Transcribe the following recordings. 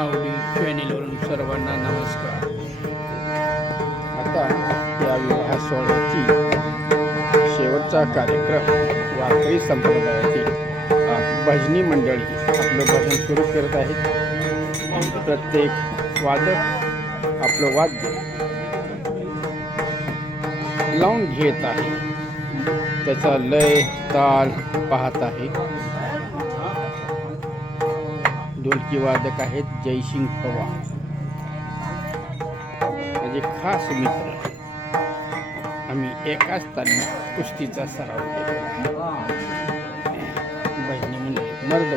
आवडी चॅनेलवरून सर्वांना नमस्कार. आता या विवाह सोहळ्याची शेवटचा कार्यक्रम वारकरी संप्रदायातील भजनी मंडळी आपलं भजन सुरू करत आहेत. प्रत्येक वादक आपलं वाद्य लावून घेत आहे. त्याचा लय ताल पाहत आहे. ढोलकी वादक आहेत जयसिंग पवार. माझे खास मित्र आम्ही एकाच तालीम कुस्तीचा सराव केला बहिणी म्हणजे मर्द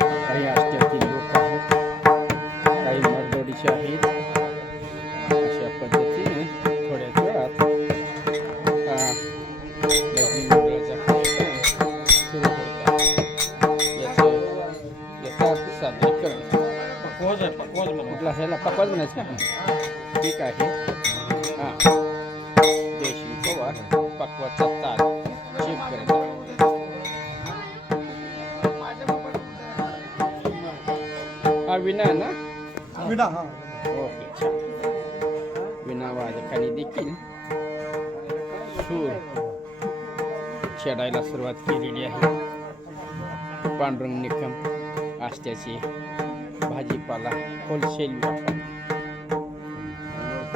काही आष्ट्यातील लोक आहेत. काही मर्दोडीचे आहेत. अशा पद्धतीने थोड्याच वेळात म्हटलं ह्याला पकवाज म्हणायचं का? ठीक आहे. हां. जयश्री पवार पकवाचा ताल चेक आहे. हा विना ना? विना हा. ओके विना वादकाने देखील सूर छेडायला सुरुवात केलेली आहे. पांडुरंग निकम आष्ट्याचे भाजीपाला होलसेल व्यापारी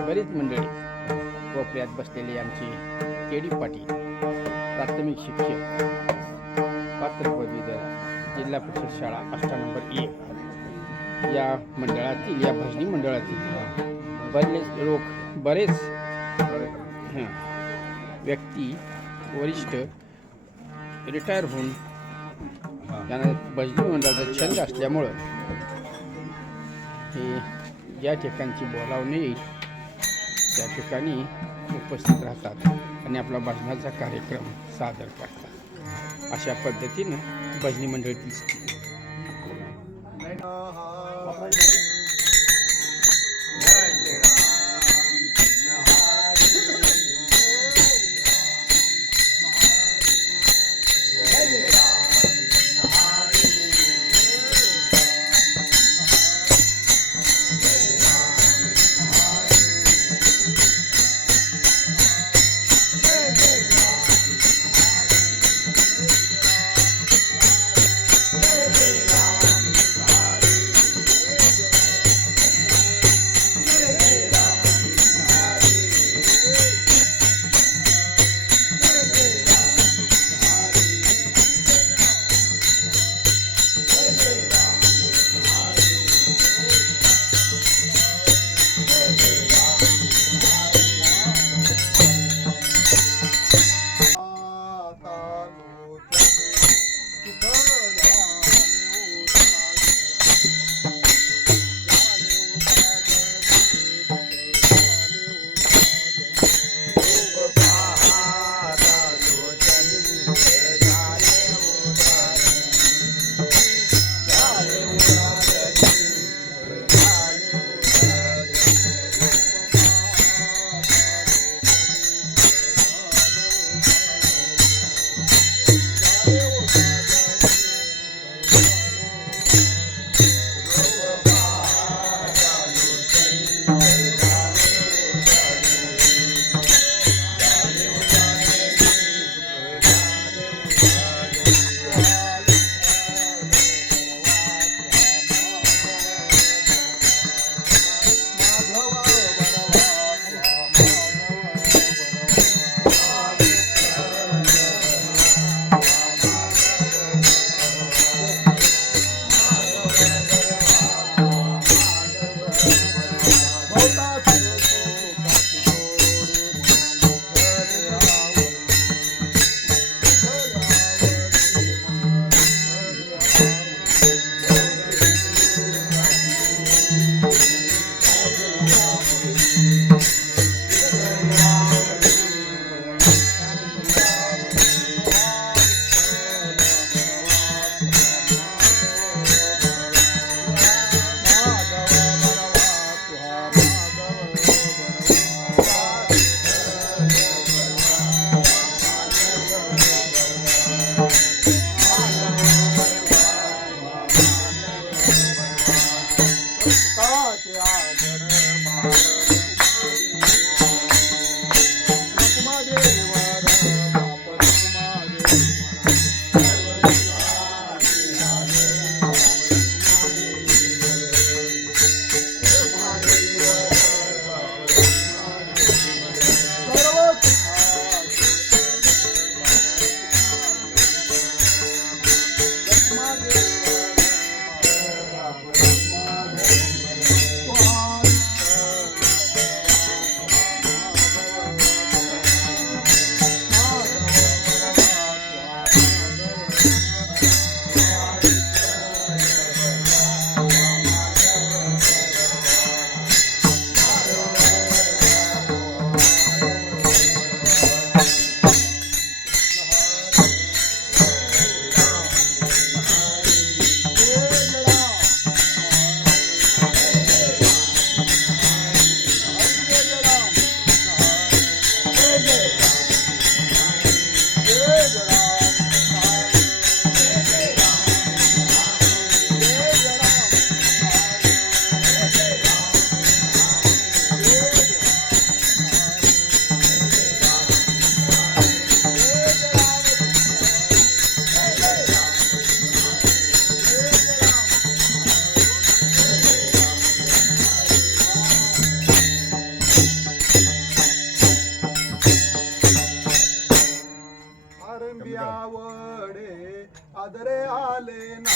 बरीच मंडळी कोपऱ्यात बसलेली आमची केडी पाटील प्राथमिक शिक्षक पात्र पदवीधर जिल्हा परिषद शाळा अष्टा नंबर एक या मंडळातील या भजनी मंडळातील बरेच लोक बरेच व्यक्ती वरिष्ठ रिटायर होऊन त्यांना भजनी मंडळाचा छंद असल्यामुळं हे ज्या ठिकाणची बोलावणी येईल त्या ठिकाणी उपस्थित राहतात आणि आपला भजनाचा कार्यक्रम सादर करतात. अशा पद्धतीनं भजनी मंडळीतील ಆದರೆ ಆಲೇನಾ